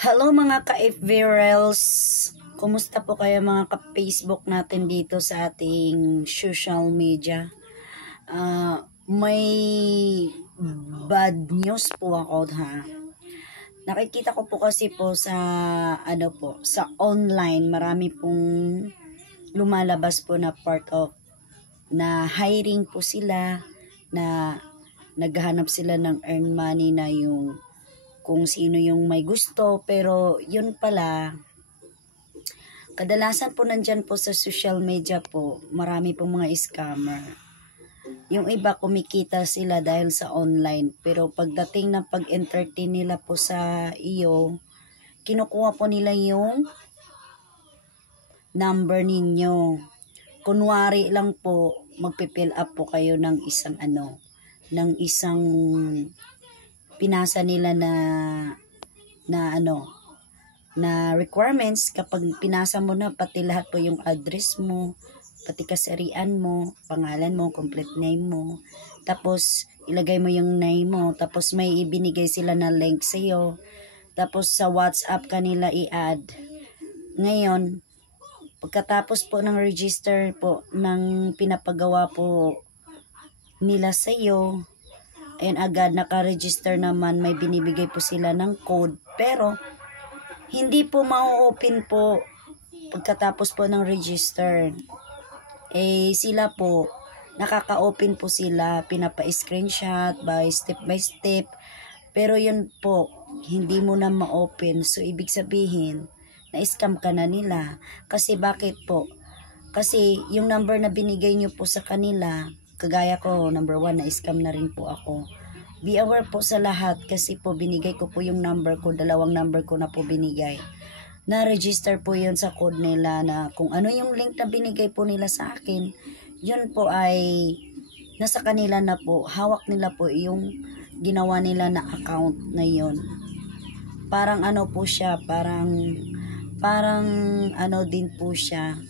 Hello mga ka-FVRels! Kumusta po kayo mga ka-Facebook natin dito sa ating social media? May bad news po ako ha. Nakikita ko po kasi po sa sa online, marami pong lumalabas po na part of na hiring po sila, na naghahanap sila ng earn money na yung kung sino yung may gusto, pero yun pala, kadalasan po nandyan po sa social media po, marami pong mga scammer. Yung iba kumikita sila dahil sa online, pero pagdating ng pag-entertain nila po sa iyo, kinukuha po nila yung number ninyo. Kunwari lang po, magpipill up po kayo ng isang pinasa nila na requirements. Kapag pinasa mo na, pati lahat po yung address mo, pati kasarian mo, pangalan mo, complete name mo, tapos ilagay mo yung name mo, tapos may ibinigay sila na link sa'yo, tapos sa WhatsApp kanila i-add. Ngayon, pagkatapos po ng register po, ng pinapagawa po nila sa'yo, ayun agad, naka-register naman, may binibigay po sila ng code, pero hindi po ma-open po pagkatapos po ng register. Sila po, nakaka-open po sila, pinapa-screenshot by step, pero yun po, hindi mo na ma-open. So, ibig sabihin, na-scam ka na nila. Kasi bakit po? Kasi yung number na binigay nyo po sa kanila, kagaya ko, number 1, na-scam na rin po ako. Be aware po sa lahat kasi po binigay ko po yung number ko, 2 number ko na po binigay. Na-register po yun sa code nila na kung ano yung link na binigay po nila sa akin, yun po ay nasa kanila na po, hawak nila po yung ginawa nila na account na yun. Parang po siya, parang din po siya,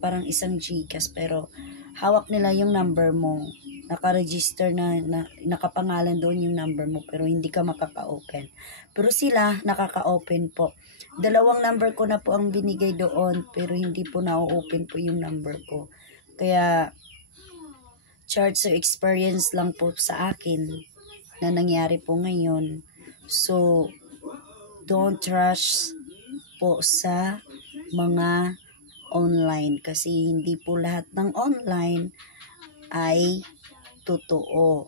parang isang GCash, pero hawak nila yung number mo, naka-register na nakapangalan doon yung number mo, pero hindi ka makaka-open. Pero sila nakaka-open po. 2 number ko na po ang binigay doon, pero hindi po na-open po yung number ko. Kaya charge sa experience lang po sa akin na nangyari po ngayon. So don't trust po sa mga online, kasi hindi po lahat ng online ay totoo.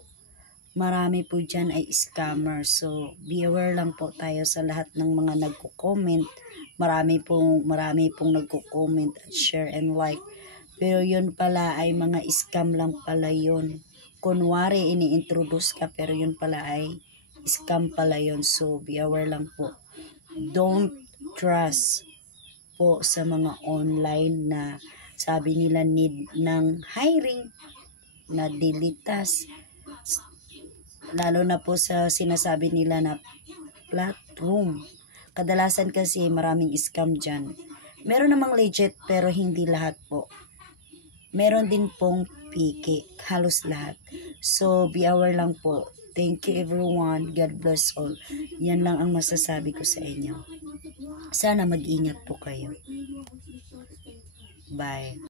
Marami po dyan ay scammer. So be aware lang po tayo sa lahat ng mga nagko-comment. Marami pong nagko-comment at share and like, pero yun pala ay mga scam lang pala yun. Kunwari ini-introduce ka, pero yun pala ay scam pala yun. So be aware lang po. Don't trust po sa mga online na sabi nila need ng hiring na dilitas, lalo na po sa sinasabi nila na platform. Kadalasan kasi maraming scam dyan. Meron namang legit, pero hindi lahat po. Meron din pong piki, halos lahat. So be aware lang po. Thank you everyone. God bless all. Yan lang ang masasabi ko sa inyo. Sana mag-ingat po kayo. Bye.